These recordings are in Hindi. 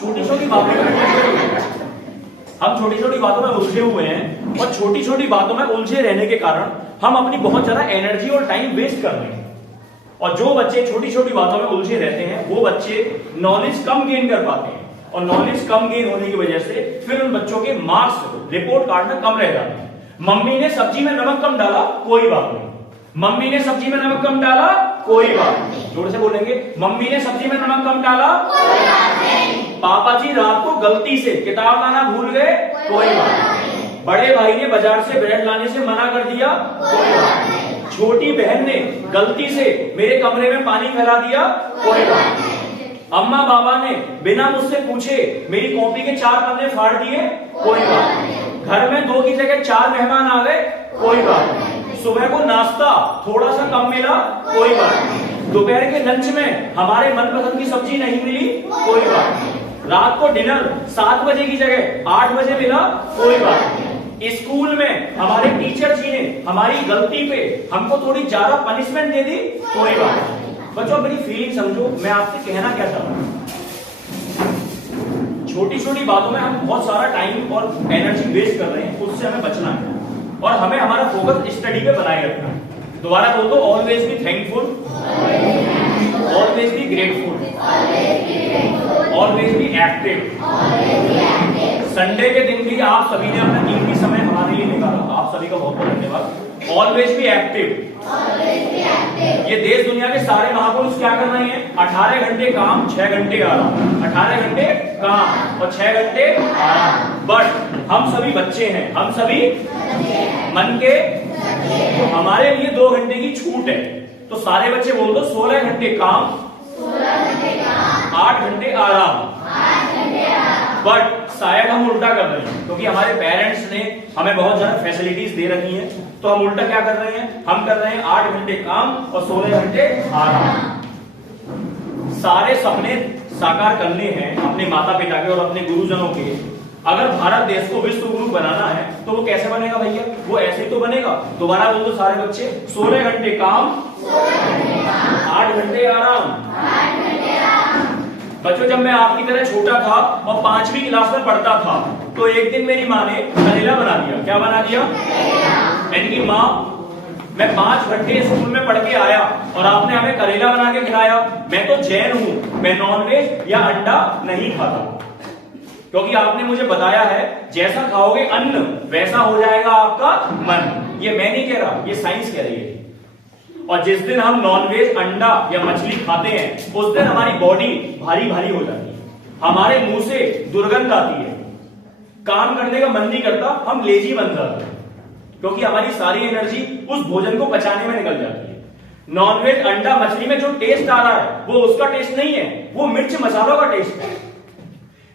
छोटी छोटी बातों में हम छोटी छोटी बातों में उलझे हुए हैं, और छोटी छोटी बातों में उलझे रहने के कारण हम अपनी बहुत ज्यादा एनर्जी और टाइम वेस्ट कर रहे हैं। और जो बच्चे छोटी छोटी बातों में उलझे रहते हैं वो बच्चे नॉलेज कम गेन कर पाते हैं, और नॉलेज कम गेन होने की वजह से फिर उन बच्चों के मार्क्स रिपोर्ट कार्ड में कम रह जाते हैं। मम्मी ने सब्जी में नमक कम डाला, कोई बात नहीं। मम्मी ने सब्जी में नमक कम डाला, कोई बात नहीं। जोर से बोलेंगे, मम्मी ने सब्जी में नमक कम डाला, कोई बात नहीं। पापा जी रात को गलती से किताब लाना भूल गए, कोई बात नहीं। बड़े भाई ने बाजार से ब्रेड लाने से मना कर दिया, कोई बात नहीं। छोटी बहन ने गलती से मेरे कमरे में पानी फैला दिया, कोई बात नहीं। अम्मा बाबा ने बिना मुझसे पूछे मेरी कॉपी के 4 पन्ने फाड़ दिए, कोई बात नहीं। घर में 2 की जगह 4 मेहमान आ गए, कोई बात नहीं। सुबह को नाश्ता थोड़ा सा कम मिला, कोई बात नहीं। दोपहर के लंच में हमारे मनपसंद की सब्जी नहीं मिली, कोई बात नहीं। रात को डिनर 7 बजे की जगह 8 बजे मिला, कोई बात नहीं। स्कूल में हमारे टीचर जी ने हमारी गलती पे हमको थोड़ी ज्यादा पनिशमेंट दे दी, कोई बात नहीं। बच्चों मेरी फीलिंग समझो, मैं आपसे कहना क्या चाहता हूं। छोटी छोटी बातों में हम बहुत सारा टाइम और एनर्जी वेस्ट कर रहे हैं, उससे हमें बचना है और हमें हमारा फोकस स्टडी पे बनाए रखना है। दोबारा बोल दो, always be thankful, always be grateful, always be active. Sunday के दिन भी आप सभी ने अपना कीमती समय हमारे लिए निकाला, आप सभी का बहुत बहुत धन्यवाद। Always be active. ये देश दुनिया के सारे महापुरुष क्या कर रहे हैं? 18 घंटे काम, 6 घंटे आराम। 18 घंटे काम और 6 घंटे आराम। बट हम सभी बच्चे हैं, हम सभी मन के, तो हमारे लिए 2 घंटे की छूट है। तो सारे बच्चे बोल दो, 16 घंटे काम, 8 घंटे आराम। बट शायद हम उल्टा कर रहे हैं, क्योंकि हमारे पेरेंट्स ने हमें बहुत ज्यादा फैसिलिटीज दे रखी हैं, तो हम उल्टा क्या कर रहे हैं? हम कर रहे हैं 8 घंटे काम और 16 घंटे आराम। सारे सपने साकार करने हैं अपने माता पिता के और अपने गुरुजनों के। अगर भारत देश को विश्व गुरु बनाना है तो वो कैसे बनेगा भैया? वो ऐसे ही तो बनेगा। दोबारा बोलो सारे बच्चे, 16 घंटे काम, 8 घंटे आराम। बच्चों जब मैं आपकी तरह छोटा था और 5वीं क्लास में पढ़ता था, तो एक दिन मेरी माँ ने करेला बना दिया। क्या बना दिया? यानी कि माँ, मैं 5 घंटे स्कूल में पढ़ के आया और आपने हमें करेला बना के खिलाया। मैं तो जैन हूं, मैं नॉनवेज या अंडा नहीं खाता, क्योंकि आपने मुझे बताया है जैसा खाओगे अन्न वैसा हो जाएगा आपका मन। ये मैं नहीं कह रहा, ये साइंस कह रही है। और जिस दिन हम नॉनवेज अंडा या मछली खाते हैं उस दिन हमारी बॉडी भारी भारी हो जाती है, हमारे मुंह से दुर्गंध आती है, काम करने का मन नहीं करता, हम लेजी बन जाते हैं, क्योंकि हमारी सारी एनर्जी उस भोजन को पचाने में निकल जाती है। नॉनवेज अंडा मछली में जो टेस्ट आ रहा है वो उसका टेस्ट नहीं है, वो मिर्च मसालों का टेस्ट है।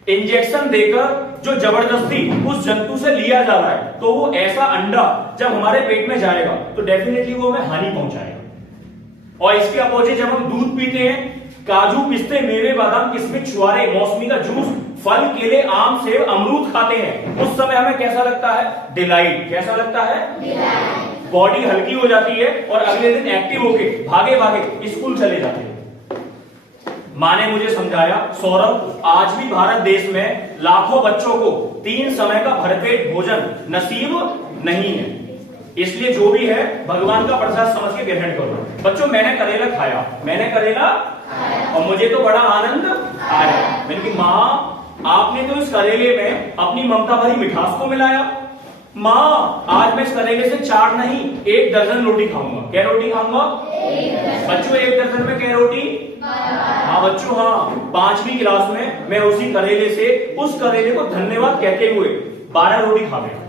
इंजेक्शन देकर जो जबरदस्ती उस जंतु से लिया जा रहा है, तो वो ऐसा अंडा जब हमारे पेट में जाएगा तो डेफिनेटली वो हमें हानि पहुंचाएगा। और इसके अपोजिट जब हम दूध पीते हैं, काजू पिस्ते मेवे बादाम किशमिश छुआरे मौसमी का जूस, फल केले आम सेब अमरूद खाते हैं, उस समय हमें कैसा लगता है? डिलाइट। कैसा लगता है? डिलाइट। बॉडी हल्की हो जाती है और अगले दिन एक्टिव होके भागे भागे स्कूल चले जाते हैं। माँ ने मुझे समझाया, सौरभ आज भी भारत देश में लाखों बच्चों को 3 समय का भरपेट भोजन नसीब नहीं है, इसलिए जो भी है भगवान का प्रसाद समझ के ग्रहण करो। बच्चों मैंने करेला खाया, मैंने करेला और मुझे तो बड़ा आनंद आया। मैंने कहा माँ आपने तो इस करेले में अपनी ममता भरी मिठास को मिलाया। माँ आज मैं इस करेले से 4 नहीं 1 दर्जन रोटी खाऊंगा। क्या रोटी खाऊंगा? बच्चों 1 दर्जन में क्या रोटी? हाँ बच्चों, हाँ 5वीं क्लास में मैं उसी करेले से, उस करेले को धन्यवाद कहते हुए 12 रोटी खा गया।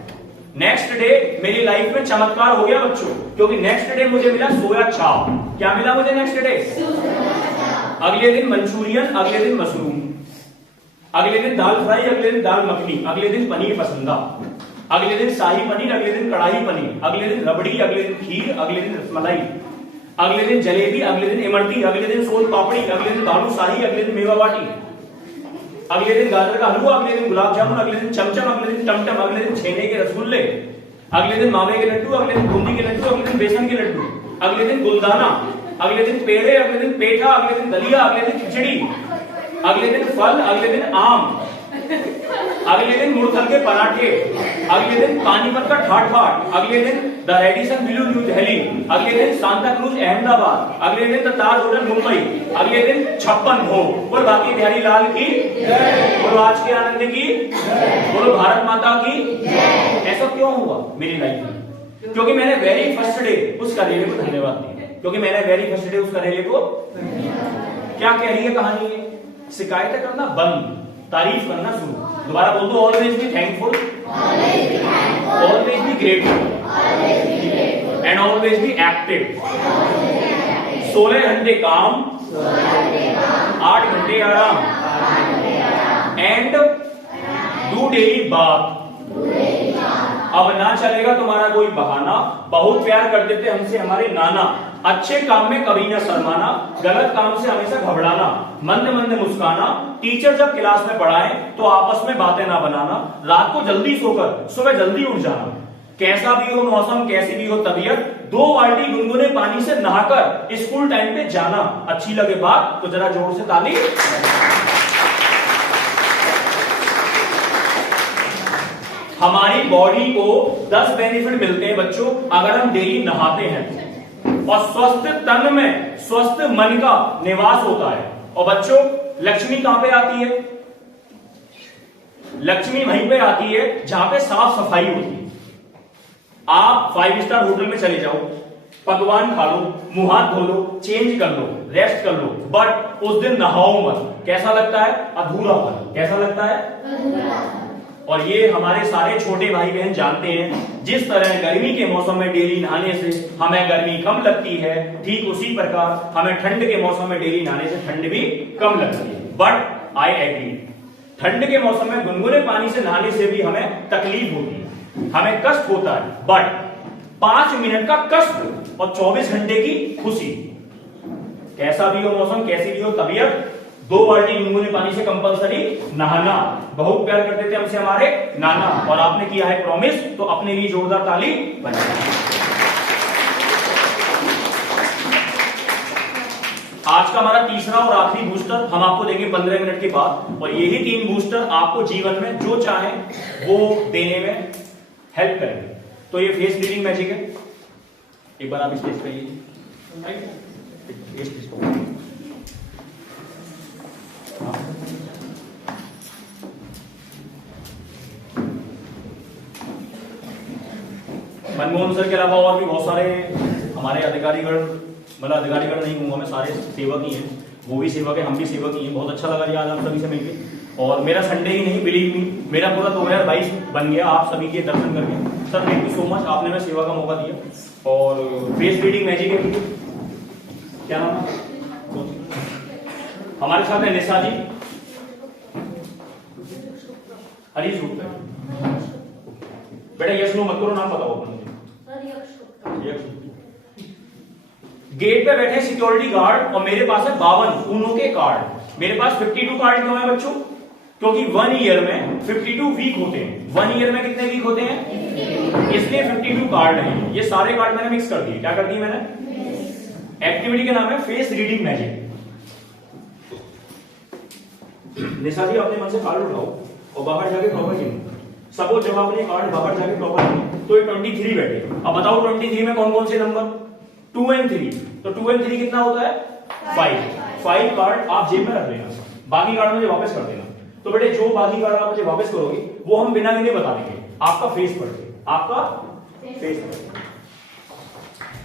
नेक्स्ट डे मेरी लाइफ में चमत्कार हो गया बच्चों, क्योंकि नेक्स्ट डे मुझे मिला सोया चाप। क्या मिला मुझे नेक्स्ट डे? अगले दिन मंचूरियन, अगले दिन मशरूम, अगले दिन दाल फ्राई, अगले दिन दाल मखनी, अगले दिन पनीर पसंदा, अगले दिन शाही पनीर, अगले दिन कढ़ाई पनीर, अगले दिन रबड़ी, अगले दिन खीर, अगले दिन रसमलाई, अगले दिन जलेबी, अगले दिन इमरती, अगले दिन सोन पापड़ी, अगले दिन बालूशाही, अगले दिन मेवा बाटी, अगले दिन गाजर का हलवा, अगले दिन गुलाब जामुन, अगले दिन चमचम, अगले दिन टमटम, अगले दिन छेने के रसगुल्ले, अगले दिन मावे के लड्डू, अगले दिन बूंदी के लड्डू, अगले दिन बेसन के लड्डू, अगले दिन गुलदाना, अगले दिन पेड़े, अगले दिन पेठा, अगले दिन दलिया, अगले दिन खिचड़ी, अगले दिन फल, अगले दिन आम, अगले दिन मुरथल के पराठे, अगले दिन पानीपत का ठाठ बाट, अगले दिन the Radisson Blu new Delhi, अगले दिन सांता क्रूज अहमदाबाद, अगले दिन द ताज होटल मुंबई, अगले दिन 56 भोग। बोलो बाकी बिहारी लाल की, बोलो आज के आनंद की, बोलो भारत माता की। ऐसा क्यों हुआ मेरी लाइफ में? क्योंकि मैंने वेरी फर्स्ट डे उस करेले को धन्यवाद दिया, क्योंकि मैंने वेरी फर्स्ट डे उस करेले को। क्या कह रही है कहानी? है शिकायतें करना बंद, तारीफ करना शुरू। दोबारा बोल दो, always be thankful, always be grateful and always be active. 16 घंटे काम, 8 घंटे आराम एंड डू डेली बात। अब ना चलेगा तुम्हारा कोई बहाना, बहुत प्यार करते थे हमसे हमारे नाना, अच्छे काम में कभी ना शर्माना, गलत काम से हमेशा घबराना, मंद मंद मुस्काना, टीचर जब क्लास में पढ़ाए तो आपस में बातें ना बनाना, रात को जल्दी सोकर सुबह जल्दी उठ जाना, कैसा भी हो मौसम कैसी भी हो तबीयत, 2 बाल्टी गुनगुने पानी से नहाकर स्कूल टाइम पे जाना। अच्छी लगे बात तो जरा जोर से ताली। हमारी बॉडी को 10 बेनिफिट मिलते हैं बच्चों अगर हम डेली नहाते हैं, और स्वस्थ तन में स्वस्थ मन का निवास होता है। और बच्चों लक्ष्मी कहां पे आती है? लक्ष्मी वहीं पे आती है जहां पे साफ सफाई होती है। आप 5 स्टार होटल में चले जाओ, पकवान खा लो, मुंह हाथ धो लो, चेंज कर लो, रेस्ट कर लो, बट उस दिन नहाओ मत। कैसा लगता है? अधूरापन। कैसा लगता है? अधूरा। और ये हमारे सारे छोटे भाई बहन जानते हैं, जिस तरह गर्मी के मौसम में डेली नहाने से हमें गर्मी कम लगती है, ठीक उसी प्रकार हमें ठंड के मौसम में डेली नहाने से ठंड भी कम लगती है। बट आई एग्री, ठंड के मौसम में गुनगुने पानी से नहाने से भी हमें तकलीफ होती है, हमें कष्ट होता है, बट 5 मिनट का कष्ट और 24 घंटे की खुशी। कैसा भी हो मौसम, कैसी भी हो तबीयत, 2 बाल्टी गुनगुने पानी से कंपलसरी नहाना। बहुत प्यार करते थे हमसे हमारे नाना, और आपने किया है प्रॉमिस, तो अपने लिए जोरदार ताली बजाएं। आज का हमारा तीसरा और आखिरी बूस्टर हम आपको देंगे 15 मिनट के बाद, और यही 3 बूस्टर आपको जीवन में जो चाहे वो देने में हेल्प करेंगे। तो ये फेस रीडिंग मैजिक है। एक बार आप स्टेज पे आइए। मनमोहन सर के अलावा और भी बहुत सारे हमारे अधिकारीगण, मतलब अधिकारीगण नहीं कहूंगा मैं, सारे सेवक ही हैं, वो भी सेवक है, हम भी सेवक ही हैं। बहुत अच्छा लगा जी आज आप सभी से मिलकर, और मेरा संडे ही नहीं, बिलीव मी, मेरा पूरा 2022 बन गया आप सभी के दर्शन करके। Sir thank you so much, आपने हमें सेवा का मौका दिया। और फेस रीडिंग मैजिक है, क्या नाम है हमारे साथ है? निशा जी, हरीश गुप्ता। बेटा यश नो मत करो, नाम बताओ अपना। गेट पे बैठे सिक्योरिटी गार्ड, और मेरे पास है 52 ऊनो के कार्ड। मेरे पास 52 कार्ड क्यों है बच्चों? क्योंकि 1 ईयर में 52 वीक होते हैं। 1 ईयर में कितने वीक होते हैं? इसलिए 52 कार्ड हैं। ये सारे कार्ड मैंने मिक्स कर दिए। क्या कर दिए मैंने? एक्टिविटी का नाम है फेस रीडिंग मैजिक। निशा जी अपने मन से कार्ड उठाओ और बाहर जाके प्रॉपर गिनो। सपोज जब आपने कार्ड बाहर जाके प्रॉपर गिने तो ये 23 बैठे। अब बताओ 23 में कौन कौन से नंबर? 2 और 3। तो 2 और 3 कितना होता है? 5 कार्ड आप जेब में रख लेना, बाकी कार्ड मुझे वापस कर देना। तो बेटे जो बाकी कार्ड आप मुझे वापस करोगे वो हम बिना गिने बता देंगे, आपका फेस पढ़ के, आपका फेस पढ़ के।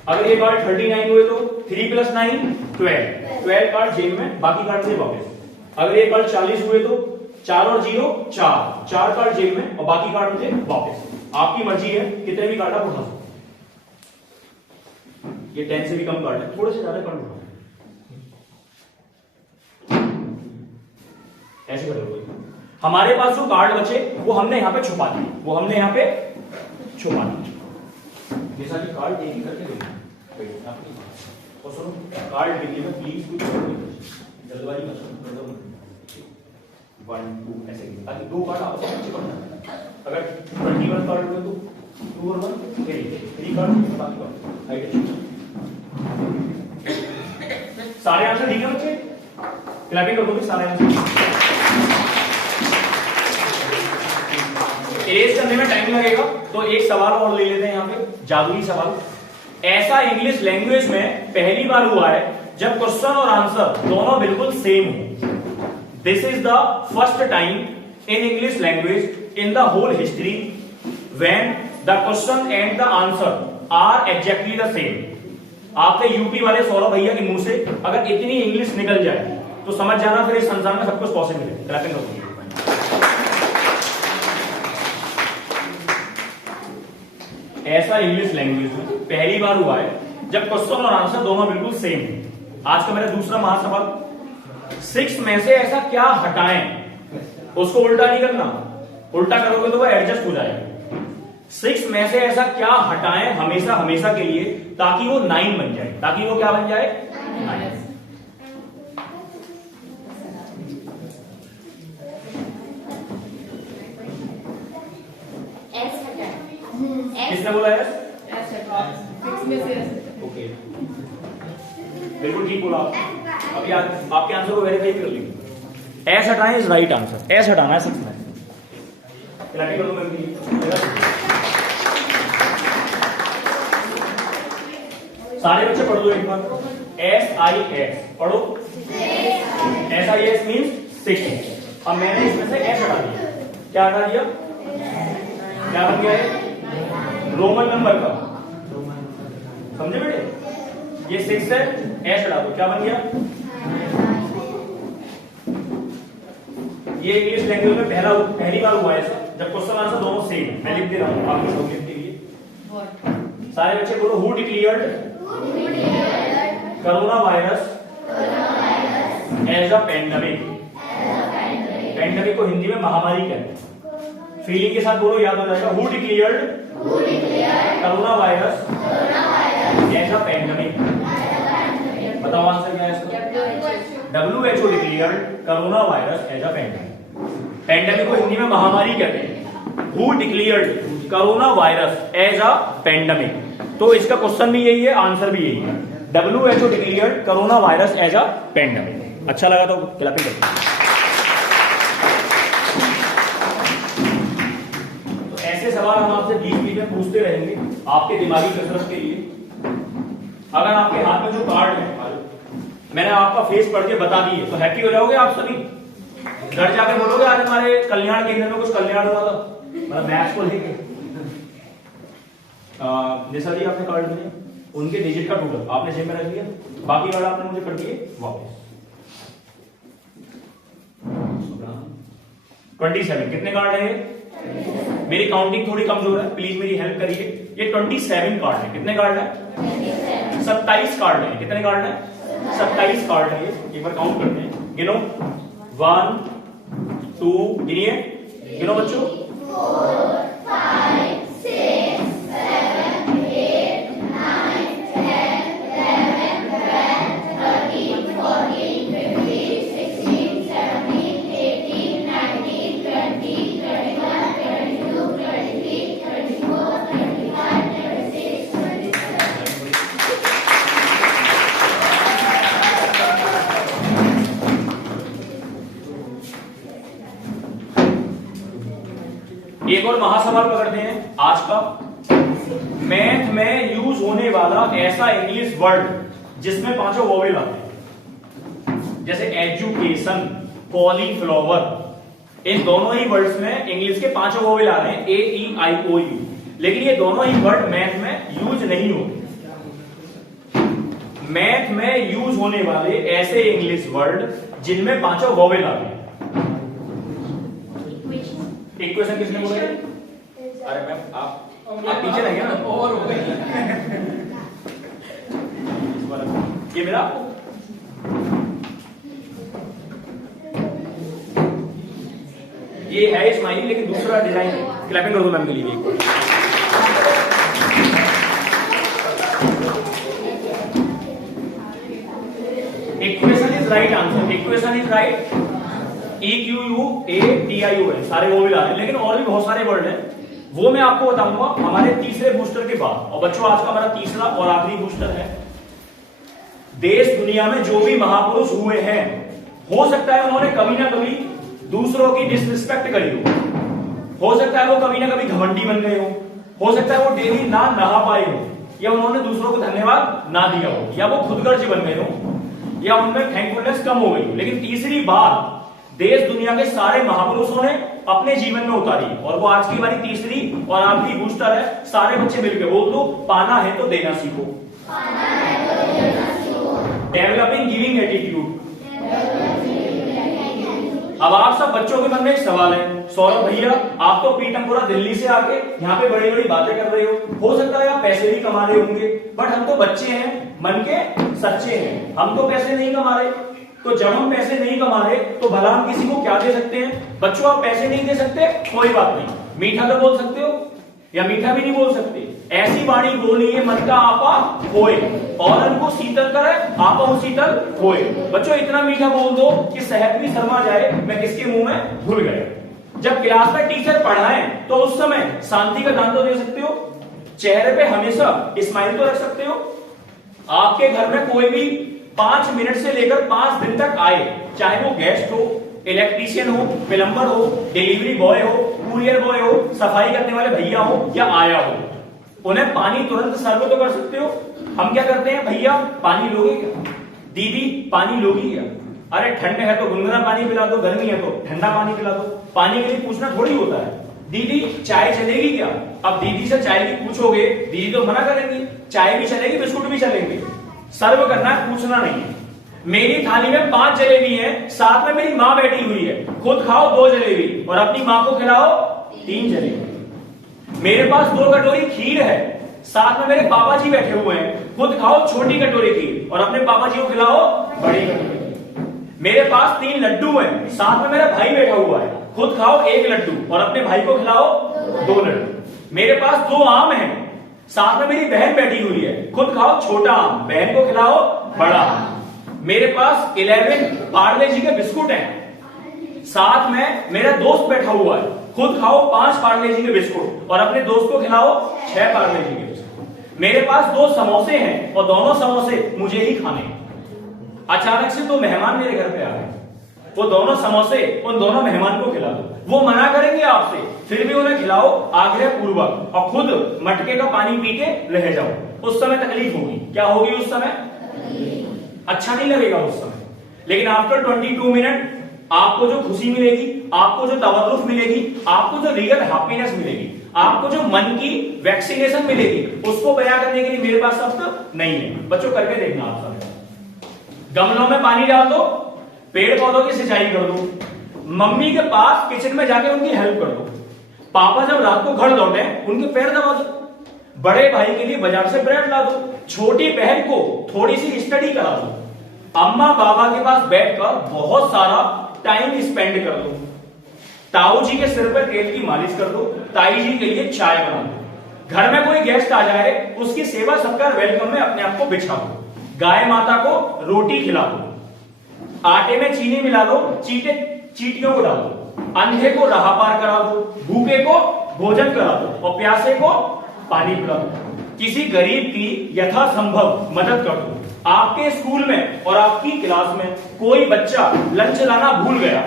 अगर ये कार्ड 39 हुए तो 3 + 9 12 कार्ड जेब में, बाकी कार्ड से वापस। अगर ये कार्ड 40 हुए तो 4 और 0 4 कार्ड जेब में और बाकी कार्ड मुझे वापस। आपकी मर्जी है कितने भी कार्ड आप उठा सकते। ये 10 से भी कम कार्ड है, थोड़े से ज्यादा कार्ड उठाओ, ऐसे करोगे। हमारे पास जो कार्ड बचे वो हमने यहां पे छुपा दिए, वो हमने यहां पे छुपा दिए। जैसा कि कार्ड एक ही करके देखना। और सुनो, कार्ड देखिए में प्लीज कुछ जल्दबाजी मत करो। 1 2 ऐसे ताकि 2 कार्ड आपस में चिपक जाए। अगर 21 कार्ड हुए तो 2 और 1 3 कार्ड, बाकी कार्ड। सारे आंसर ठीक है बच्चे? क्लैपिंग कर दोगे सारे आंसर। इरेज करने में टाइम लगेगा, तो एक सवाल और ले लेते हैं यहाँ पे, जादुई सवाल। ऐसा इंग्लिश लैंग्वेज में पहली बार हुआ है जब क्वेश्चन और आंसर दोनों बिल्कुल सेम हो। This is the first time in English language in the whole history when the question and the answer are exactly the same. आपके यूपी वाले सौरभ भैया के मुंह से अगर इतनी इंग्लिश निकल जाए तो समझ जाना फिर इस संसार में सब कुछ पॉसिबल है। क्लैपिंग करो। ऐसा इंग्लिश लैंग्वेज में पहली बार हुआ है जब क्वेश्चन और आंसर दोनों बिल्कुल सेम है। आज का मेरा दूसरा महासवाल, 6 में से ऐसा क्या हटाएं, उसको उल्टा नहीं करना, उल्टा करोगे तो वो एडजस्ट हो जाएगा। 6 में से ऐसा क्या हटाएं हमेशा हमेशा के लिए ताकि वो 9 बन जाए, ताकि वो क्या बन जाए 9। किसने बोला है? ओके, बिल्कुल ठीक बोला। अभी आपके आंसर को वेरीफाई कर लीजिए। एस हटाएं इज राइट आंसर, एस हटाना है 6 में। सारे बच्चे पढ़ दो एक बार, SIS पढ़ो। SIS means 6। अब मैंने इसमें से एस हटा दिया, क्या हटा दिया, क्या बन गया है रोमन नंबर का, समझे बेटे, ये 6 है, एस हटा दो, क्या बन गया। ये इंग्लिश लैंग्वेज में पहली बार हुआ है ऐसा जब क्वेश्चन आंसर दोनों सेम है। मैं लिख दे रहा हूं आपकी सहूलियत के लिए। सारे बच्चे बोलो, who declared corona virus as a pandemic. Pandemic को हिंदी में महामारी कहते हैं। फीलिंग के साथ बोलो, याद हो जाएगा। Who declared corona virus as a pandemic. बताओ आंसर क्या है इसका। WHO declared corona virus as a pandemic. Pandemic को हिंदी में महामारी कहते हैं। Who declared corona virus as a pandemic. तो इसका क्वेश्चन भी यही है, आंसर भी यही है। WHO declared corona virus as a pandemic. अच्छा लगा तो क्लैपिंग करते। ऐसे सवाल हम आपसे बीच में पूछते रहेंगे आपके दिमागी कसरत के लिए। अगर आपके हाथ में जो कार्ड है मैंने आपका फेस पढ़ के बता दिए तो हैप्पी हो जाओगे आप सभी। घर जाके बोलोगे आज हमारे कल्याण केंद्र में कुछ कल्याण हुआ था, मतलब मैथ्स को लेके। जैसा जी आपने कार्ड दिए, उनके डिजिट का टोटल आपने जेब में रख लिया, बाकी कार्ड आपने मुझे कर दिए वापस। 27 कितने कार्ड है? मेरी काउंटिंग थोड़ी कमजोर है, प्लीज मेरी हेल्प करिए। ये 27 कार्ड है। कितने कार्ड है? 27 कार्ड है। कितने कार्ड है? 27 कार्ड है। एक बार काउंट करते हैं, गिनो। 1 2, गिनिए, गिनो बच्चों। 4 5 6 7 8 9 10 11 12 13 14 15 16 17 18 19 20 21 22 23 24 25 26 27। एक और महासवाल पकड़ते हैं आज का। मैथ में यूज होने वाला ऐसा इंग्लिश वर्ड जिसमें 5 वोवेल आते हैं, जैसे एजुकेशन, कॉलीफ्लावर, इन दोनों ही वर्ड्स में इंग्लिश के 5 वोवेल आ रहे हैं, AEIOU, लेकिन ये दोनों ही वर्ड मैथ में यूज नहीं होते। मैथ में यूज होने वाले ऐसे इंग्लिश वर्ड जिनमें 5 वोवेल आते हैं। इक्वेशन किसने बोला? अरे मैम आप पीछे रह गए ना, और हो गए। ये मेरा ये है स्माइली, लेकिन दूसरा डिजाइन है। क्लैपिंग कर दो मैम के लिए। Equation is right answer, equation is right. EQUATION सारे वो भी ला रहे हैं, लेकिन और भी बहुत सारे वर्ड हैं, वो मैं आपको बताऊंगा हमारे तीसरे बूस्टर के बाद। और बच्चों आज का हमारा तीसरा और आखिरी बूस्टर है, देश दुनिया में जो भी महापुरुष हुए हैं हो सकता है उन्होंने कभी ना कभी दूसरों की डिसरिस्पेक्ट करी हो सकता है वो कभी ना कभी घमंडी बन गए हो सकता है वो डेली ना नहा पाए हो, या उन्होंने दूसरों को धन्यवाद ना दिया हो, या वो खुदगर्ज बन गए हो, या उनमें थैंकफुलनेस कम हो गई हो। लेकिन तीसरी बात देश दुनिया के सारे महापुरुषों ने अपने जीवन में उतारी, और वो आज की हमारी तीसरी और आखिरी बूस्टर है। सारे बच्चे मिलकर बोल दो, पाना है तो देना सीखो। Developing giving attitude. अब आप सब बच्चों के मन में एक सवाल है, सौरभ भैया आप तो पीटमपुरा दिल्ली से आके यहाँ पे बड़ी बड़ी बातें कर रहे हो सकता है आप पैसे भी कमा रहे होंगे, बट हम तो बच्चे हैं, मन के सच्चे हैं, हम तो पैसे नहीं कमा रहे। तो जब हम पैसे नहीं कमा रहे तो भला हम किसी को क्या दे सकते हैं? बच्चों आप पैसे नहीं दे सकते, कोई बात नहीं, मीठा तो बोल सकते हो, या मीठा भी नहीं बोल सकते। ऐसी वाणी बोली है मन का आपा होए, और उनको शीतल करे आपा शीतल होए। बच्चों इतना मीठा बोल दो कि शहद भी शर्मा जाए मैं किसके मुंह में भूल गया। जब क्लास में टीचर पढ़ाएं तो उस समय शांति का दान तो दे सकते हो, चेहरे पे हमेशा स्माइल तो रख सकते हो। आपके घर में कोई भी 5 मिनट से लेकर 5 दिन तक आए, चाहे वो गेस्ट हो, इलेक्ट्रीशियन हो, प्लम्बर हो, डिलीवरी बॉय हो, कुरियर बॉय हो, सफाई करने वाले भैया हो या आया हो, उन्हें पानी तुरंत सर्व तो कर सकते हो। हम क्या करते हैं, भैया पानी लोगे क्या, दीदी पानी लोगी क्या, अरे ठंड है तो गुनगुना पानी पिला दो, गर्मी है तो ठंडा पानी पिला दो। पानी के लिए पूछना थोड़ी होता है। दीदी चाय चलेगी क्या, अब दीदी से चाय की पूछोगे, दीदी तो मना करेंगी, चाय भी चलेगी बिस्कुट भी चलेंगे। सर्व करना है, पूछना नहीं है। मेरी थाली में 5 जलेबी है, साथ में मेरी माँ बैठी हुई है, खुद खाओ 2 जलेबी और अपनी माँ को खिलाओ 3 जलेबी। मेरे पास 2 कटोरी खीर है, साथ में मेरे पापा जी बैठे हुए हैं, खुद खाओ छोटी कटोरी खीर और अपने पापा जी को खिलाओ बड़ी कटोरी। मेरे पास 3 लड्डू हैं, साथ में मेरा भाई बैठा हुआ है, खुद खाओ 1 लड्डू और अपने भाई को खिलाओ 2 लड्डू। मेरे पास 2 आम हैं, साथ में मेरी बहन बैठी हुई है, खुद खाओ छोटा आम, बहन को खिलाओ बड़ा आम। मेरे पास 11 पार्ले जी के बिस्कुट हैं, साथ में मेरा दोस्त बैठा हुआ है, खुद खाओ 5 पार्ले जी के बिस्कुट और अपने दोस्त को खिलाओ 6 पार्ले जी के बिस्कुट। मेरे पास 2 समोसे हैं और दोनों समोसे मुझे ही खाने। अचानक से 2 मेहमान मेरे घर पे आ गए, वो दोनों समोसे उन दोनों मेहमान को खिला दो। वो मना करेंगे आपसे, फिर भी उन्हें खिलाओ आग्रह पूर्वक और खुद मटके का पानी पी के रह जाओ। उस समय तकलीफ होगी, क्या होगी उस समय? अच्छा नहीं लगेगा उस समय, लेकिन आफ्टर 22 मिनट आपको जो खुशी मिलेगी, आपको जो तवर्रुफ मिलेगी, आपको जो रियल हैप्पीनेस मिलेगी, आपको जो मन की वैक्सीनेशन मिलेगी, उसको बयां करने के लिए मेरे पास शब्द नहीं है। बच्चों करके देखना आप सब। गमलों में पानी डाल दो, पेड़ पौधों की सिंचाई कर दो, मम्मी के पास किचन में जाके उनकी हेल्प कर दो, पापा जब रात को घर लौटे उनके पैर दबा दो, बड़े भाई के लिए बाजार से ब्रेड ला दो, छोटी बहन को थोड़ी सी स्टडी करा दो, अम्मा बाबा के पास बैठकर बहुत सारा टाइम स्पेंड कर दो, ताऊ जी के सिर पर तेल की मालिश कर दो, ताई जी के लिए चाय बना दो, घर में कोई गेस्ट आ जाए उसकी सेवा सत्कार वेलकम में अपने आप को बिछा दो, गाय माता को रोटी खिला दो, आटे में चीनी मिला दो, चीटियों को डालो, अंधे को राह पार करा दो, भूखे को भोजन करा दो और प्यासे को पानी पिला दो, किसी गरीब की यथासंभव मदद कर दो। आपके स्कूल में और आपकी क्लास में कोई बच्चा लंच लाना भूल गया,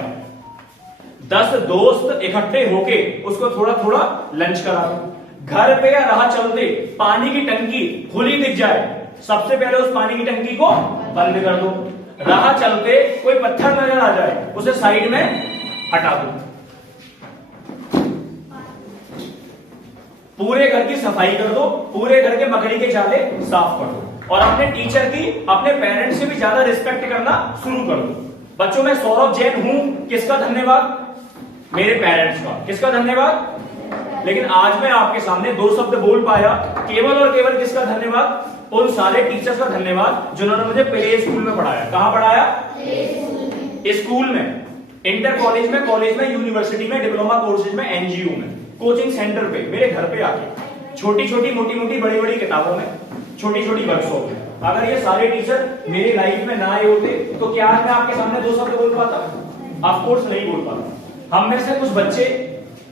10 दोस्त इकट्ठे होके उसको थोड़ा थोड़ा लंच करा दो। घर पे या राह चलते पानी की टंकी खुली दिख जाए, सबसे पहले उस पानी की टंकी को बंद कर दो। राह चलते कोई पत्थर नजर आ जाए, उसे साइड में हटा दो। पूरे घर की सफाई कर दो, पूरे घर के मकड़ी के जाले साफ कर दो और अपने टीचर की, अपने पेरेंट्स से भी ज्यादा रिस्पेक्ट करना शुरू कर दो। बच्चों मैं सौरभ जैन हूं, किसका धन्यवाद? मेरे पेरेंट्स का। किसका धन्यवाद? लेकिन आज मैं आपके सामने 2 शब्द बोल पाया, केवल और केवल किसका धन्यवाद? उन सारे टीचर्स का धन्यवाद जिन्होंने मुझे प्ले स्कूल में पढ़ाया। कहां पढ़ाया? स्कूल में, इंटर कॉलेज में, कॉलेज में, यूनिवर्सिटी में, डिप्लोमा कोर्सेज में, एनजीओ में, कोचिंग सेंटर पे, मेरे घर पे आके, छोटी छोटी मोटी मोटी बड़ी बड़ी किताबों में, छोटी छोटी वर्कशॉप में। अगर ये सारे टीचर मेरी लाइफ में ना आए होते तो क्या आज मैं आपके सामने 2 शब्द बोल पाता? ऑफ कोर्स नहीं बोल पाता। हम में से कुछ बच्चे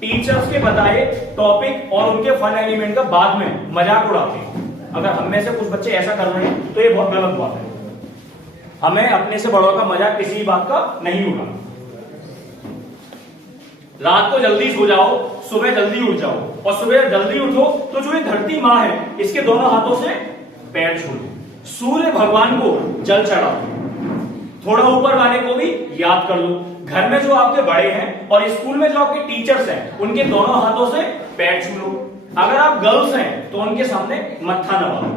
टीचर्स के बताए टॉपिक और उनके फन एलिमेंट का बाद में मजाक उड़ाते हैं। अगर हम में से कुछ बच्चे ऐसा कर रहे हैं तो ये बहुत गलत बात है। हमें अपने से बड़ों का मजाक किसी भी बात का नहीं उड़ाना। रात को जल्दी सो जाओ, सुबह जल्दी उठ जाओ, और सुबह जल्दी उठो तो जो ये धरती माँ है इसके दोनों हाथों से पैर छू लो, सूर्य भगवान को जल चढ़ाओ, थोड़ा ऊपर वाले को भी याद कर लो, घर में जो आपके बड़े हैं और स्कूल में जो आपके टीचर्स हैं उनके दोनों हाथों से पैर छू लो। अगर आप गर्ल्स हैं तो उनके सामने मत्था नवा लो।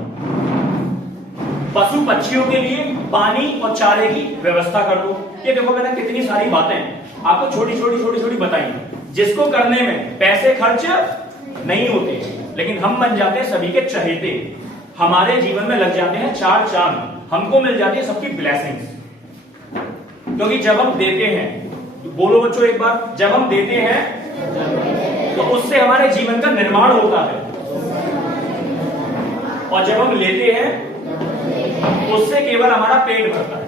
पशु पक्षियों के लिए पानी और चारे की व्यवस्था कर लो। ये देखो मैंने कितनी सारी बातें आपको छोटी छोटी बताई, जिसको करने में पैसे खर्च नहीं होते, लेकिन हम बन जाते हैं सभी के चहेते। हमारे जीवन में लग जाते हैं चार चांद, हमको मिल जाती है सबकी ब्लेसिंग्स। क्योंकि जब हम देते हैं, बोलो बच्चों एक बार, जब हम देते हैं तो उससे हमारे जीवन का निर्माण होता है, और जब हम लेते हैं उससे केवल हमारा पेट भरता है।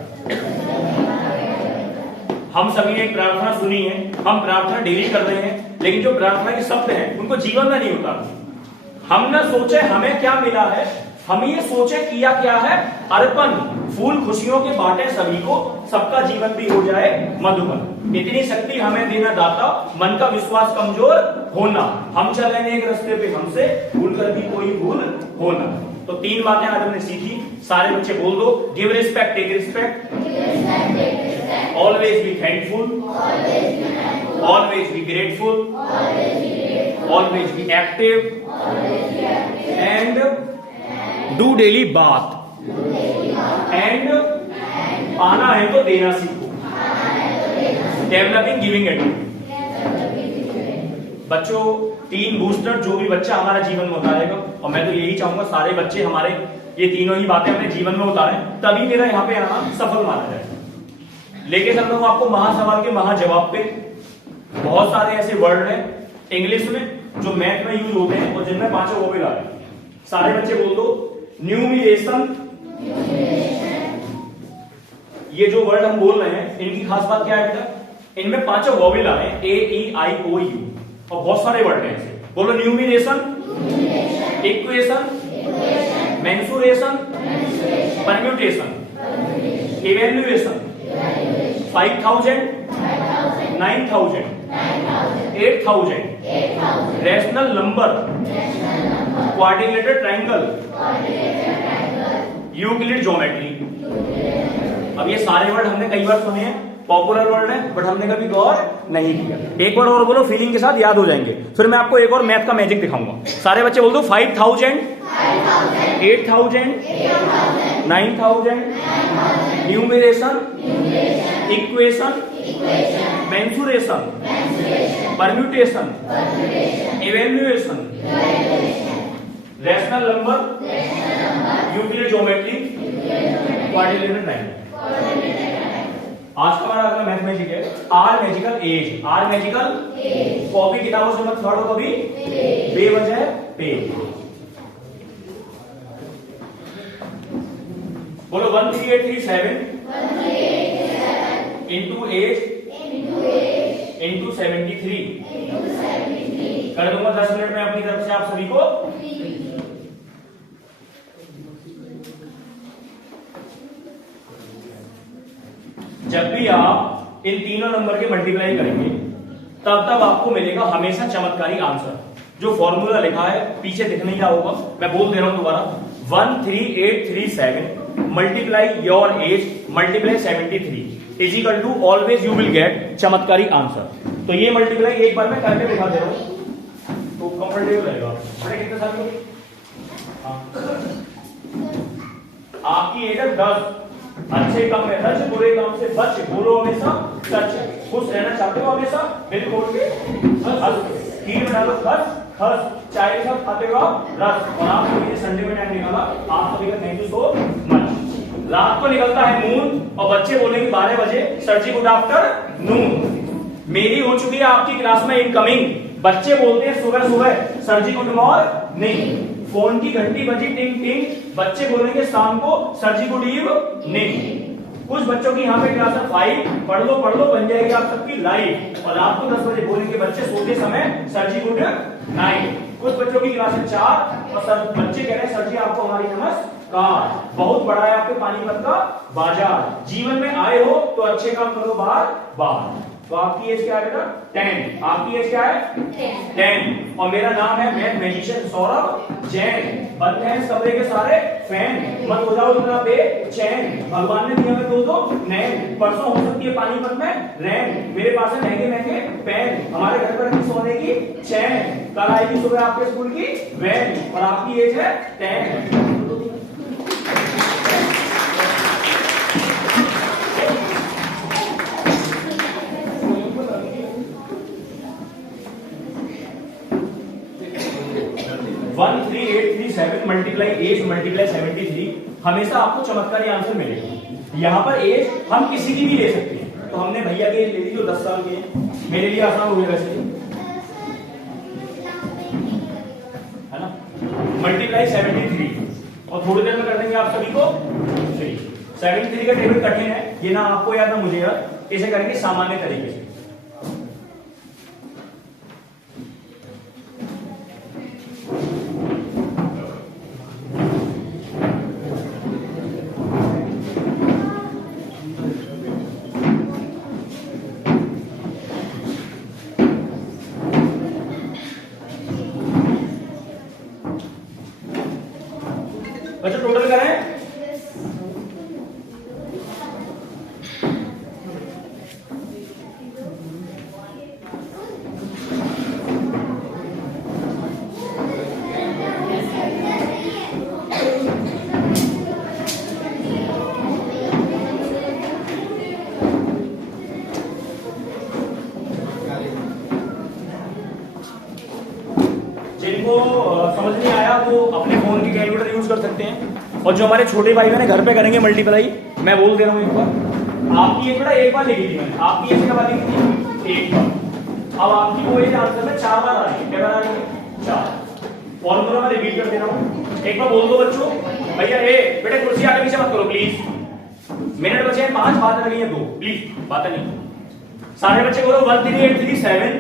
हम सभी ने एक प्रार्थना सुनी है, हम प्रार्थना डेली कर रहे हैं, लेकिन जो प्रार्थना के शब्द हैं उनको जीवन में नहीं उतारते। हम न सोचे हमें क्या मिला है, हम ये सोचे किया क्या है अर्पण, फूल खुशियों के बांटे सभी को, सबका जीवन भी हो जाए मधुबन। इतनी शक्ति हमें देना दाता, मन का विश्वास कमजोर होना, हम चले एक रास्ते पे हमसे भूल कर भी कोई भूल होना। तो 3 बातें आज हमने सीखी, सारे बच्चे बोल दो। Give respect, take respect, always be thankful, always be grateful, always be active, and do daily बात, एंड पाना है तो देना सीखो। Developing giving attitude. बच्चों 3 बूस्टर जो भी बच्चा हमारा जीवन में उतारेगा, और मैं तो यही चाहूंगा सारे बच्चे हमारे ये तीनों ही बातें अपने जीवन में उतारें, तभी मेरा यहाँ पे आना सफल माना जाए। लेके चल रहा हूं आपको महासवाल के महाजवाब पे। बहुत सारे ऐसे वर्ड हैं इंग्लिश में जो मैथ में यूज होते हैं और जिनमें 5 वोवेल आ रहे हैं। सारे बच्चे बोल दो। न्यूमिरेशन, ये जो वर्ड हम बोल रहे हैं इनकी खास बात क्या है बेटा, इनमें 5 वोवेल आ रहे हैं, ए ई आई ओ यू, और बहुत सारे वर्ड हैं ऐसे। बोलो numeration, equation, mensuration, permutation, evaluation, 5000, 9000, 8000, rational number, quadrilateral triangle, Euclid geometry. अब ये सारे वर्ड हमने कई बार सुने हैं, पॉपुलर वर्ड है, बट हमने कभी गौर नहीं किया। एक बार और बोलो, फीलिंग के साथ याद हो जाएंगे। फिर मैं आपको एक और मैथ का मैजिक दिखाऊंगा। सारे बच्चे बोल दो। 5000, 8000, 9000, numeration, equation, mensuration, permutation, evaluation, rational number, Euclid geometry, quadrilateral triangle. आज का हमारा अगला मैथ मैजिक है our magical age. Our magical copy किताबों से मत फाड़ो कभी, बेवजह पेज। बोलो 13837 इंटू एज इंटू 73 कर दूंगा 10 मिनट में अपनी तरफ से आप सभी को। जब भी आप इन तीनों नंबर के मल्टीप्लाई करेंगे तब आपको मिलेगा हमेशा चमत्कारी आंसर। जो फॉर्मूला लिखा है पीछे दिख नहीं रहा होगा, मैं बोल दे रहा हूं दोबारा। 13837 multiply your age multiply 73 is equal to always you will get चमत्कारी आंसर। तो ये मल्टीप्लाई एक बार मैं करके दिखा दे रहा हूं तो कंफर्टेबल रहेगा। कितने साल की आपकी एज है 10। अच्छे काम में सच, बुरे काम से बच, बोलो हमेशा सच। खुश रहना चाहते हो हमेशा दिल खोल के हंस, खीर में डालो खस खस, चाय के साथ खाते हो रस। और आपको ये संडे में टाइम निकाला, आप सभी का थैंक यू सो मच। रात को निकलता है मून और बच्चे बोलेंगे 12 बजे सर जी गुड आफ्टरनून। मेरी हो चुकी है आपकी क्लास में इनकमिंग, बच्चे बोलते हैं सुबह सुबह सर जी गुड मॉर्निंग। फोन की घंटी बजी टिंग टिंग, बच्चे बोलेंगे शाम को सर जी गुड इवनिंग। कुछ बच्चों की यहाँ पे क्लास है 5 पढ़ लो बन जाएगी आप सबकी लाइफ। और रात को 10 बजे बोलेंगे बच्चे सोते समय सर जी गुड नाइट। कुछ बच्चों की क्लास है 4 और सर बच्चे कह रहे हैं सर जी आपको हमारी नमस्कार, बहुत बड़ा है आपके पानीपत का बाजार, जीवन में आए हो तो अच्छे काम करो बार बार। तो आपकी एज क्या है बेटा? 10। आपकी एज क्या है? 10। और मेरा नाम है मैथ मैजिशियन सौरभ जैन। बंद हैं इस कमरे के सारे फैन, मत हो जाओ इतना बेचैन, भगवान ने दिया मैं दो नैन, परसों हो सकती है पानीपत में रैन, मेरे पास है महंगे महंगे पेन, हमारे घर पर सोने की चैन, कल आएगी सुबह आपके स्कूल की वैन, और आपकी एज है 10। 13837 मल्टीप्लाई एज मल्टीप्लाई 73, हमेशा आपको चमत्कारी आंसर मिलेगा। यहाँ पर एज हम किसी की भी ले सकते हैं, तो हमने भैया की एज ले ली जो 10 साल के हैं, मेरे लिए आसान हो गया वैसे है ना। मल्टीप्लाई 73 और थोड़ी देर में कर देंगे आप सभी को 73 का टेबल कठिन है, ये ना आपको याद ना मुझे याद, इसे करेंगे सामान्य तरीके से। बच्चों टोटल करें, जिनको समझ नहीं आया वो अपने फोन की कैलकुलेटर यूज कर सकते हैं, और जो हमारे छोटे भाई बहन घर पे करेंगे मल्टीप्लाई, मैं बोल दे रहा हूं एक बार, आपकी एक बार एक बार लिखी थी मैंने, आपकी ऐसे कब लिखी थी? एक बार। अब आपकी वो एज आंसर में 4 बार आ रही है, क्या बार आ रही है? 4। फॉर्मूला मैं रिपीट कर दे रहा हूं, एक बार बोल दो बच्चों। भैया बेटे कुर्सी आगे पीछे मत करो प्लीज, मिनट बचे हैं 5, बात लगी है 2, प्लीज बात नहीं। सारे बच्चे बोलो 13837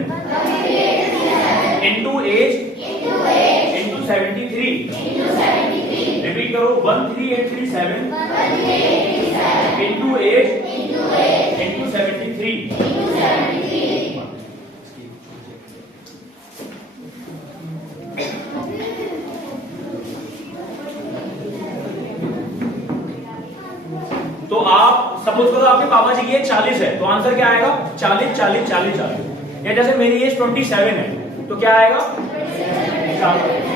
इंटू एज इंटू 73। रिपीट करो 13837 इंटू एज इंटू 73। तो आप सपोज करो आपके पापा जी की एज 40 है, तो आंसर क्या आएगा? 40 40 40 40। या जैसे मेरी एज 27 है, तो क्या आएगा? 40।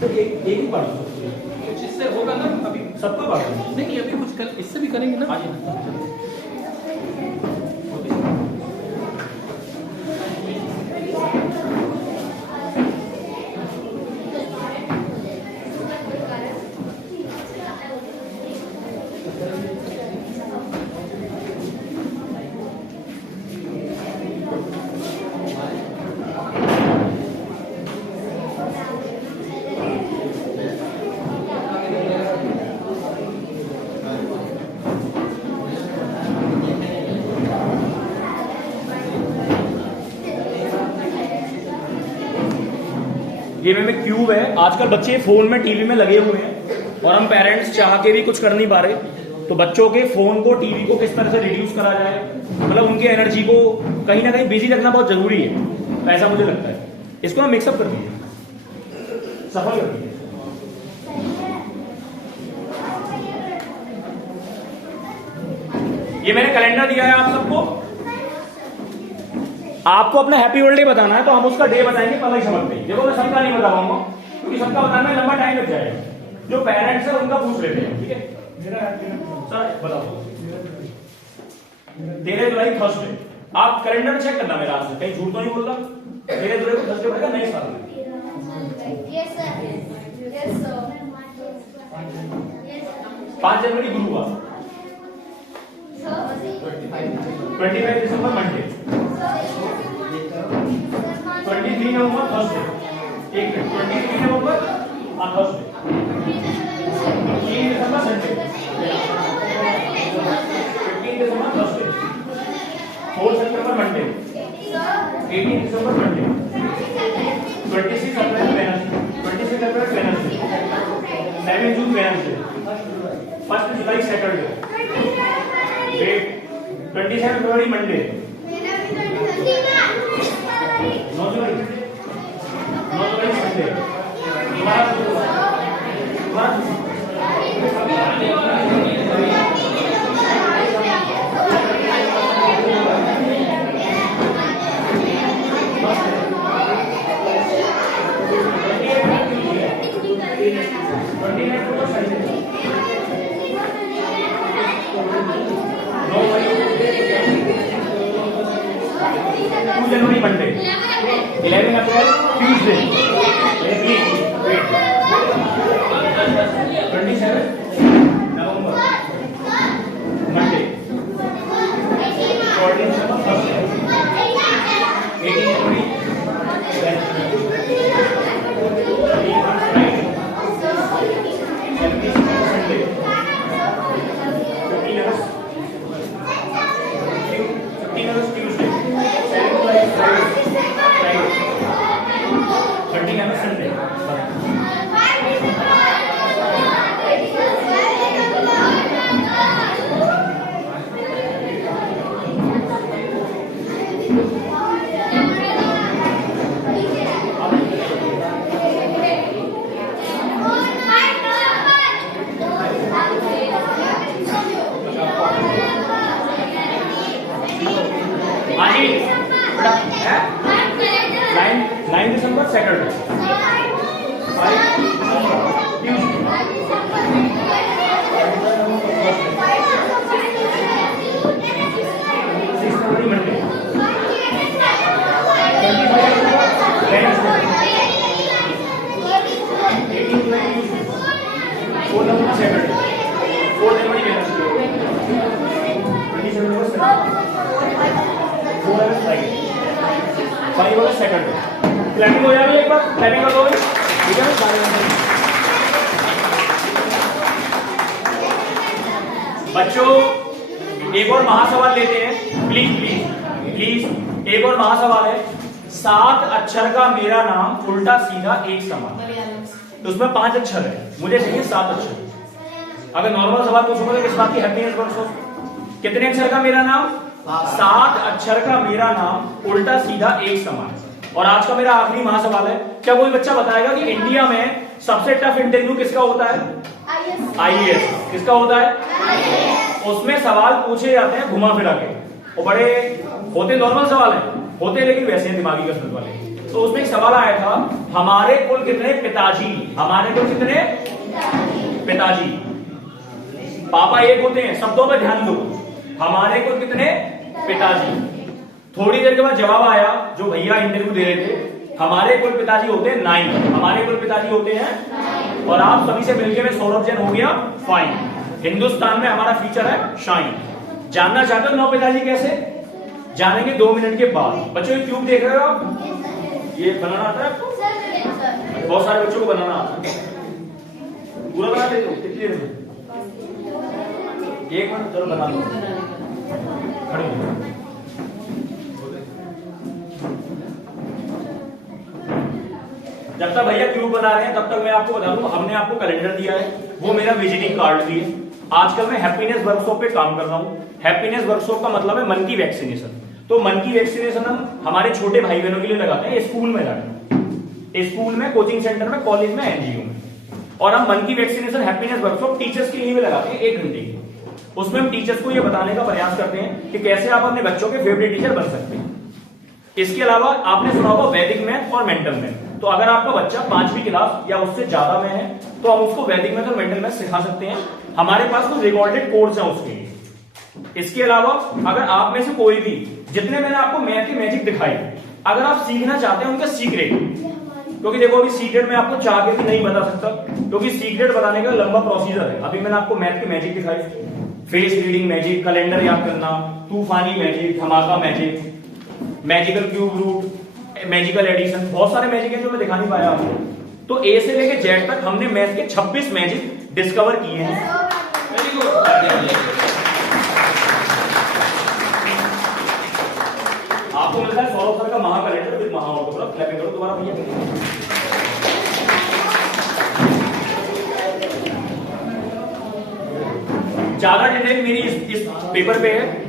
तो एक ही पढ़ लो, जिससे होगा ना अभी सबको पढ़ लो। नहीं, अभी कुछ कल इससे भी करेंगे ना। हाँ जी। ये में क्यूब है, आजकल बच्चे फोन में टीवी में लगे हुए हैं और हम पेरेंट्स चाह के भी कुछ कर नहीं पा रहे, तो बच्चों के फोन को टीवी को किस तरह से रिड्यूस करा जाए, मतलब उनकी एनर्जी को कहीं ना कहीं बिजी रखना बहुत जरूरी है, ऐसा मुझे लगता है। इसको हम मिक्सअप कर दीजिए, सफल कर दीजिए। ये मैंने कैलेंडर दिया है आप सबको, आपको अपना हैप्पी बर्थडे बताना है, तो हम उसका डे बताएंगे 15 समझ में। देखो मैं सबका नहीं बता पाऊंगा क्योंकि सबका बताने में लंबा टाइम लग जाएगा, जो पेरेंट्स है उनका पूछ लेते हैं, ठीक है? सर बताओ 13 जुलाई थर्सडे, आप कैलेंडर में चेक करना मेरा आज से, कहीं झूठ तो नहीं बोल रहा। 13 जुलाई को थर्सडे पड़ेगा नए साल में। Yes sir. Yes sir. 5 जनवरी गुरुवार, 25 दिसंबर मंडे, 23 नवंबर थर्सडे, 23 नवंबर थर्सडे, 3 दिसंबर संडे, 15 दिसंबर थर्सडे, मंडे, 18 दिसंबर मंडे, 26 अप्रैल वेडनेसडे, 26 अप्रैल वेडनेसडे, 7 जून वेडनेसडे, 1 जुलाई सैटरडे, 27 फरवरी मंडे, 9 जुलाई संडे, जनवरी मंडे, 11 अप्रैल ट्यूसडे, 27 नवंबर मंडे, 14 दिसंबर थर्सडे, 18 जनवरी संडे, 15 अगस्त ट्यूसडे, 30 अगस्त संडे, हाँ जी बेटा है 9 दिसंबर सैटरडे, 5 दिसंबर ट्यूसडे, 6 फरवरी मंडे, 25 वेडनेसडे, 18 जुलाई ट्यूसडे, 4 नवंबर सैटरडे, 4 जनवरी वेडनेसडे, 27 अगस्त संडे, 4 अगस्त फ्राइडे, 5 अगस्त सैटरडे। क्लैपिंग हो जाएगी एक बार, क्लैपिंग कर दो भाई, ठीक है बच्चों। एक और महासवाल लेते हैं, प्लीज प्लीज प्लीज। एक और महासवाल है, 7 अक्षर का मेरा नाम उल्टा सीधा एक समान, तो उसमें 5 अक्षर है, मुझे चाहिए 7 अक्षर। अगर नॉर्मल सवाल पूछूंगा तो किस बात की हैप्पीनेस बरसो, कितने अक्षर का मेरा नाम, 7 अक्षर का मेरा नाम उल्टा सीधा एक समान। और आज का मेरा आखिरी महासवाल है, क्या कोई बच्चा बताएगा कि इंडिया में सबसे टफ इंटरव्यू किसका होता है? आईएएस। किसका होता है? उसमें सवाल पूछे जाते हैं घुमा फिरा के, और बड़े होते नॉर्मल सवाल है, होते लेकिन वैसे दिमागी कसरत वाले। तो उसमें एक सवाल आया था, हमारे कुल कितने पिताजी, हमारे कुल कितने पिताजी, पापा एक होते हैं, शब्दों पर ध्यान दो, हमारे कुल कितने पिताजी। थोड़ी देर के बाद जवाब आया, जो भैया इंटरव्यू दे रहे थे, हमारे कुल पिताजी होते हैं 9, हमारे कुल पिताजी होते हैं। और आप सभी से मिलकर मैं सौरभ जैन हो गया फाइन। हिंदुस्तान में हमारा फीचर है शाइन। जानना चाहते हो 9 पिताजी कैसे? जानेंगे 2 मिनट के बाद। बच्चों ये ट्यूब देख रहे हो आप, ये बनाना आता है आपको? बहुत सारे बच्चों को बनाना आता है, पूरा बना लेते हो कितनी देर में? 1 मिनट, चलो बना लो, खड़े हो। जब तक भैया क्यूब बना रहे हैं तब तक मैं आपको बता दूं, हमने आपको कैलेंडर दिया है, वो मेरा विजिटिंग कार्ड भी है। आजकल मैं हैप्पीनेस वर्कशॉप पे काम कर रहा हूं। हैप्पीनेस वर्कशॉप का मतलब है मन की वैक्सीनेशन। तो मन की वैक्सीनेशन हम हमारे छोटे भाई बहनों के लिए लगाते हैं, स्कूल में लगाते हैं, स्कूल में, कोचिंग सेंटर में, कॉलेज में, एनजीओ में। और हम मन की वैक्सीनेशन हैप्पीनेस वर्कशॉप टीचर्स के लिए भी लगाते हैं 1 घंटे की। उसमें हम टीचर्स को यह बताने का प्रयास करते हैं कि कैसे आप अपने बच्चों के फेवरेट टीचर बन सकते हैं। इसके अलावा आपने सुना होगा वैदिक मैथ और मेंटल मैथ। तो अगर आपका बच्चा 5वीं क्लास या उससे ज्यादा में है तो हम उसको वैदिक मैथ और मेंटल मैथ सिखा सकते हैं। हमारे पास कुछ रिकॉर्डेड कोर्स हैं उसके लिए। इसके अलावा अगर आप में से कोई भी, जितने मैंने आपको मैथ की मैजिक दिखाई, अगर आप सीखना चाहते हैं उनका सीक्रेट, क्योंकि देखो अभी सीक्रेट में आपको चाह के भी नहीं बता सकता, क्योंकि सीक्रेट बताने का लंबा प्रोसीजर है। अभी मैंने आपको मैथ की मैजिक दिखाई, फेस रीडिंग मैजिक, कैलेंडर याद करना, तूफानी मैजिक, धमाका magic, magical cube root, magical addition, बहुत सारे मैजिक हैं जो मैं दिखा नहीं पाया आपको। तो ए से लेके जेड तक हमने मैथ के 26 मैजिक डिस्कवर किए हैं। Very good. इमेज मेरी इस पेपर पे है।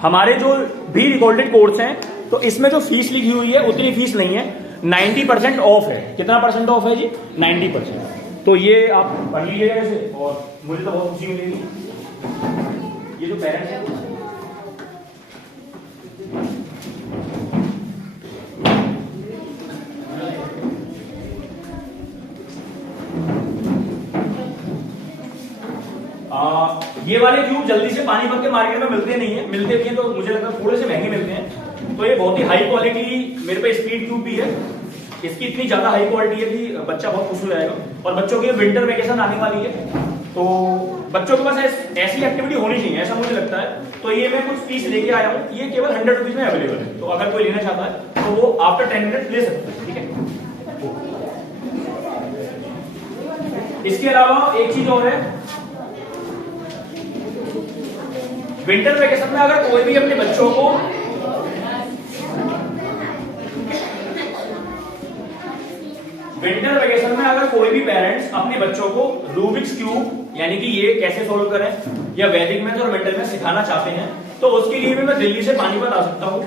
हमारे जो भी रिकॉर्डेड कोर्स हैं तो इसमें जो फीस लिखी हुई है उतनी फीस नहीं है, 90% ऑफ है। कितना परसेंट ऑफ है जी? 90%। तो ये आप पढ़ लीजिएगा इसे और मुझे तो बहुत खुशी मिलेगी। ये जो पेरेंट्स हैं ये वाले क्यूब जल्दी से पानीपत के मार्केट में मिलते नहीं है, मिलते भी हैं तो मुझे लगता है थोड़े से महंगे मिलते हैं। तो ये बहुत ही हाई क्वालिटी मेरे पे स्पीड क्यूब भी है। इसकी इतनी ज्यादा हाई क्वालिटी है कि बच्चा बहुत खुश हो जाएगा। और बच्चों की विंटर वेकेशन आने वाली है तो बच्चों के पास ऐसी एक्टिविटी होनी चाहिए, ऐसा मुझे लगता है। तो ये मैं कुछ पीस लेके आया हूँ, ये केवल 100 रुपीज में अवेलेबल है। तो अगर कोई लेना चाहता है तो वो आफ्टर 10 मिनट ले सकता है, ठीक है। इसके अलावा एक चीज और है, विंटर वेकेशन में अगर कोई भी अपने बच्चों को विंटर वेकेशन में अगर कोई भी पेरेंट्स अपने बच्चों को रूबिक्स क्यूब यानी कि ये कैसे सोल्व करें या वैदिक मैथ और मेंटल मैथ सिखाना चाहते हैं तो उसके लिए भी मैं दिल्ली से पानीपत आ सकता हूँ।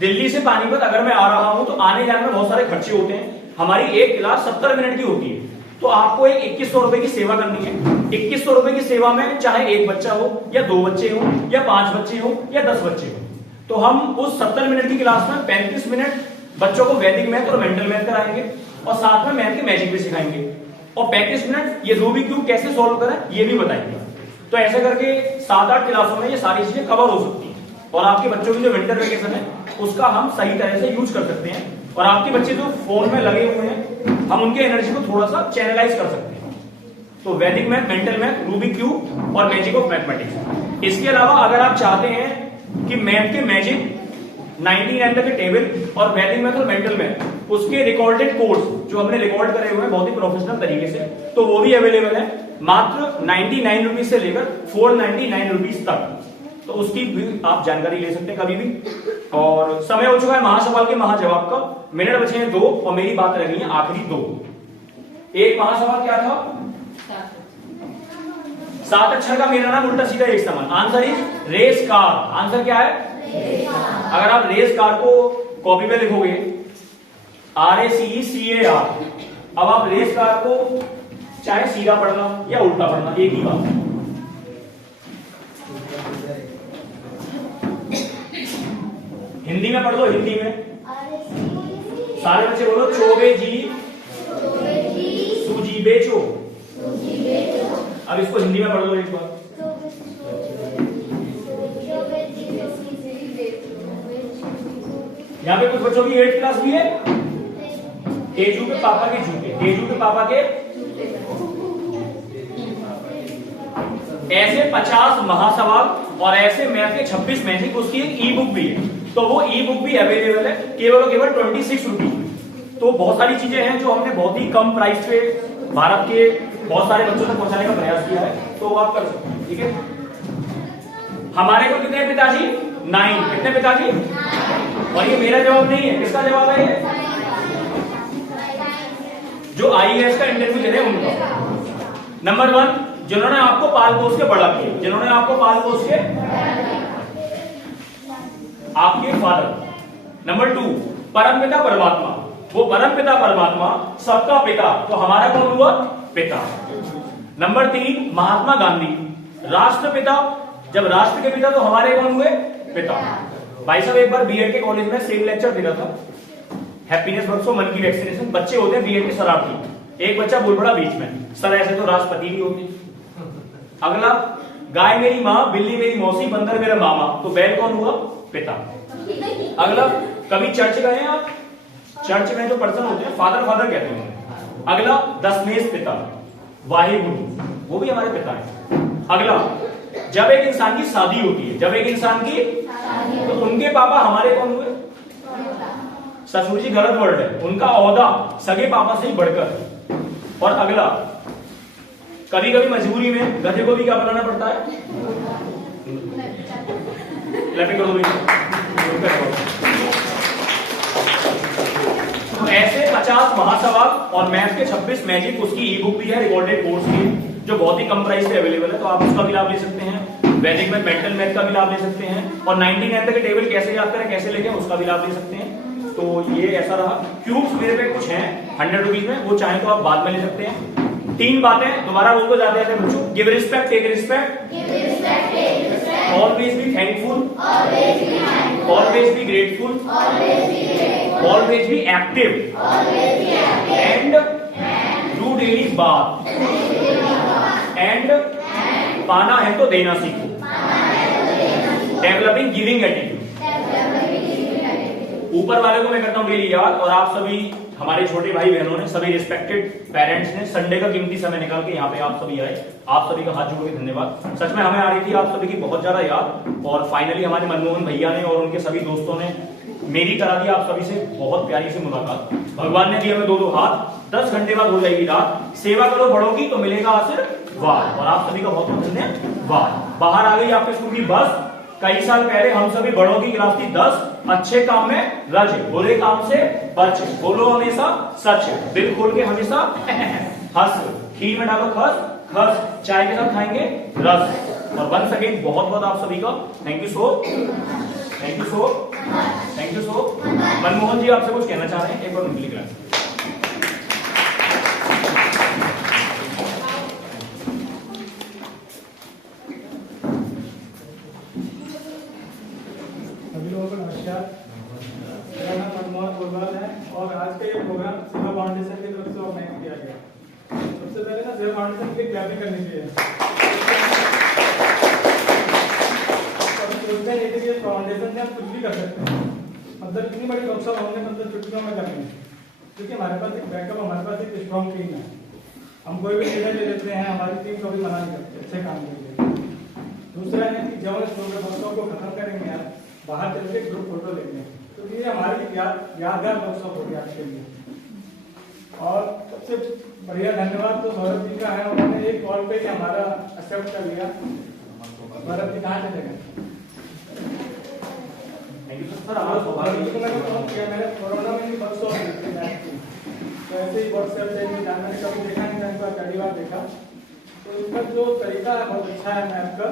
दिल्ली से पानीपत अगर मैं आ रहा हूं तो आने जाने में बहुत सारे खर्चे होते हैं। हमारी एक क्लास 70 मिनट की होती है तो आपको एक 2100 रुपए की सेवा करनी है। 2100 रुपए की सेवा में चाहे एक बच्चा हो या 2 बच्चे हो या 5 बच्चे हो या 10 बच्चे हो, तो हम उस 70 मिनट की क्लास में 35 मिनट बच्चों को वैदिक मैथ और मेंटल मैथ कराएंगे और साथ में मैथ की मैजिक भी सिखाएंगे और 35 मिनट ये रूबिक क्यूब कैसे सोल्व करें ये भी बताएंगे। तो ऐसे करके 7-8 क्लासों में ये सारी चीजें कवर हो सकती हैं और आपके बच्चों की जो विंटर वेकेशन है उसका हम सही तरह से यूज कर सकते हैं। और आपके बच्चे जो फोन में लगे हुए हैं हम उनके एनर्जी को थोड़ा सा चैनलाइज कर सकते हैं। तो वैदिक math, mental math, Rubik cube और मैजिक ऑफ मैथमेटिक्स। इसके अलावा अगर आप चाहते हैं कि मैथ के मैजिक 99 तक के टेबल और वैदिक मैथ और मेंटल मैथ उसके रिकॉर्डेड कोर्स जो हमने रिकॉर्ड करे हुए हैं बहुत ही प्रोफेशनल तरीके से, तो वो भी अवेलेबल है मात्र 99 रुपीज से लेकर 499 रुपीज तक। तो उसकी भी आप जानकारी ले सकते हैं कभी भी। और समय हो चुका है महासवाल के महाजवाब का, मिनट बचे हैं 2 और मेरी बात रह गई है आखिरी 2। एक महासवाल क्या था? 7 अक्षर का मेरा नाम उल्टा सीधा एक समान। Answer is race car. Answer क्या है? अगर आप रेस कार को कॉपी पे लिखोगे RACECAR, अब आप रेस कार को चाहे सीधा पढ़ना या उल्टा पढ़ना एक ही बात है। हिंदी में पढ़ लो, हिंदी में सारे बच्चे बोलो चोबे जी सूजी बेचो। अब इसको हिंदी में पढ़ लो एक बार। यहाँ पे कुछ बच्चों की 8th क्लास भी है। तेजू के पापा के जूते, तेजू के पापा के ऐसे 50 महासवाल और ऐसे मैथ के 26 मैजिक, उसकी एक ई बुक भी है। तो वो ई बुक भी अवेलेबल है केवल और केवल 26 रुपीज। तो बहुत सारी चीजें हैं जो हमने बहुत ही कम प्राइस पे भारत के बहुत सारे बच्चों तक पहुंचाने का प्रयास किया है, तो वो आप कर सकते हैं, ठीक है। हमारे को कितने पिताजी? 9। कितने पिताजी? और ये मेरा जवाब नहीं है, किसका जवाब है ये? जो IAS का इंटरव्यू दे रहे हैं उनका। नंबर 1 जिन्होंने आपको पाल पोस के बड़ा किया, जिन्होंने आपको पाल पोस के आपके फादर। नंबर 2 परमपिता परमात्मा, वो परमपिता परमात्मा सबका पिता, तो हमारा कौन हुआ? पिता। नंबर 3 महात्मा गांधी, राष्ट्रपिता। जब राष्ट्र के पिता तो हमारे कौन हुए? पिता। भाई साहब एक बार बीएड के कॉलेज में सेम लेक्चर दे रहा था, हैप्पीनेस वर्क्स मन की वैक्सीनेशन। बच्चे होते हैं बीएड के शरारती, एक बच्चा बोल पड़ा बीच में, सर ऐसे तो राष्ट्रपति भी होते। अगला, गाय मेरी माँ, बिल्ली मेरी मौसी, बंदर मेरा मामा, तो बैल कौन हुआ? पिता। अगला, कभी चर्च गए हैं आप? चर्च में जो पर्सन होते हैं फादर फादर कहते हैं। अगला, दशमेश पिता, वाहे गुरु, वो भी हमारे पिता है। अगला, जब एक इंसान की शादी होती है, जब एक इंसान की, तो उनके पापा हमारे कौन हुए? ससुर जी गलत वर्ड है, उनका ओहदा सगे पापा से ही बढ़कर। और अगला, कभी कभी मजबूरी में गधे को भी क्या बनाना पड़ता है? तो ऐसे 50 महासवाल और मैथ के 26 मैजिक, उसकी ई बुक भी है रिकॉर्डेड कोर्स की। जो बहुत ही कम प्राइस पे अवेलेबल है, तो आप उसका भी लाभ ले सकते हैं। वैदिक में मेंटल मैथ का भी लाभ ले सकते हैं, और 99 के टेबल कैसे याद करें, कैसे लेंगे, उसका भी लाभ ले सकते हैं। तो ये ऐसा रहा। क्यूब्स मेरे पे कुछ हैं 100 रुपीज में, वो चाहे तो आप बाद में ले सकते हैं। 3 बातें दोबारा बोल को जाते हैं बच्चों। Give respect, take respect, always be thankful, always be grateful, always be active, and do daily बात, एंड पाना है तो देना सीखो, डेवलपिंग गिविंग एटीट्यूड। ऊपर वाले को मैं करता हूं डेली याद, और आप सभी हमारे छोटे भाई बहनों ने, सभी रिस्पेक्टेड पेरेंट्स ने संडे का कीमती समय निकाल के यहाँ पे आप सभी आए, आप सभी का हाथ जोड़ के धन्यवाद। सच में हमें आ रही थी आप सभी की बहुत ज्यादा याद, और फाइनली हमारे मनमोहन भैया ने और उनके सभी दोस्तों ने मेरी करा दी आप सभी से बहुत प्यारी सी मुलाकात। भगवान ने दिया हमें 2-2 हाथ। 10 घंटे बाद हो जाएगी रात। सेवा करो बड़ों की तो मिलेगा आशीर्वाद, और आप सभी का बहुत बहुत धन्यवाद। बाहर आ गई आपके स्कूल की बस। कई साल पहले हम सभी बड़ों की क्लास थी 10। अच्छे काम में रचे, बुरे काम से बचे, बोलो हमेशा सच, दिल खोल के हमेशा हंस, खीर में डालो खस खस, चाय के साथ खाएंगे रस। और वंस अगेन बहुत बहुत आप सभी का thank you so, thank you so, thank you so. Manmohan ji आपसे कुछ कहना चाह रहे हैं, एक बार उनकी क्लास। मेरा नाम मनमोहन गोलवाल है, और आज का ये प्रोग्राम सेवा फाउंडेशन की तरफ से ऑर्गेनाइज किया गया। सबसे पहले ना सेवा फाउंडेशन की क्लैपिंग करनी चाहिए। कभी सोचते हैं कि ये फाउंडेशन से हम कुछ भी कर सकते हैं, मतलब इतनी बड़ी वर्कशॉप हमने मतलब छुट्टियों में करनी है, क्योंकि हमारे पास एक बैकअप, हमारे पास एक स्ट्रॉन्ग टीम है। हम कोई भी निर्णय ले लेते हैं, हमारी टीम कभी मना नहीं करती अच्छे काम के लिए। दूसरा है कि जब इस वर्कशॉप को खत्म करेंगे यार, बाहर चल के ग्रुप फोटो लेंगे, तो ये हमारे लिए यादगार वर्कशॉप होगी आज के लिए। और सबसे बढ़िया धन्यवाद तो सौरभ जी का है, उन्होंने एक कॉल पे हमारा एक्सेप्ट कर लिया। सौरभ जी कहाँ चले गए? मैंने कोरोना में भी वर्कशॉप तो ऐसे ही व्हाट्सएप से मैंने कभी देखा नहीं था, इस बार पहली बार देखा। तो इसका जो तरीका है बहुत अच्छा है मैथ का,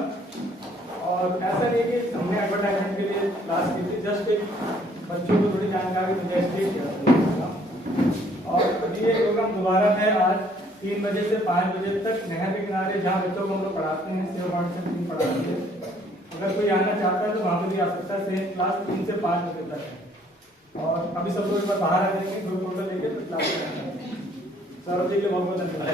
और ऐसा नहीं कि हमने एडवर्टाइजमेंट के लिए क्लास की थी, जस्ट एक बच्चों को थोड़ी जानकारी मुझे किया। और अभी ये प्रोग्राम दोबारा है आज 3 बजे से 5 बजे तक नहर के किनारे, जहाँ बच्चों को हम लोग पढ़ाते हैं, सेवा फाउंडेशन टीम पढ़ाती है। अगर कोई आना चाहता है तो वहाँ पर भी आ सकता है। सेम क्लास 3 से 5 बजे तक है, और अभी सब लोग एक बार बाहर आ जाएंगे ग्रुप फोटो लेके, तो क्लास में सौरभ जी के बहुत बहुत धन्यवाद।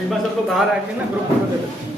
एक बार सबको बाहर आके ना ग्रुप फोटो ले लेते हैं।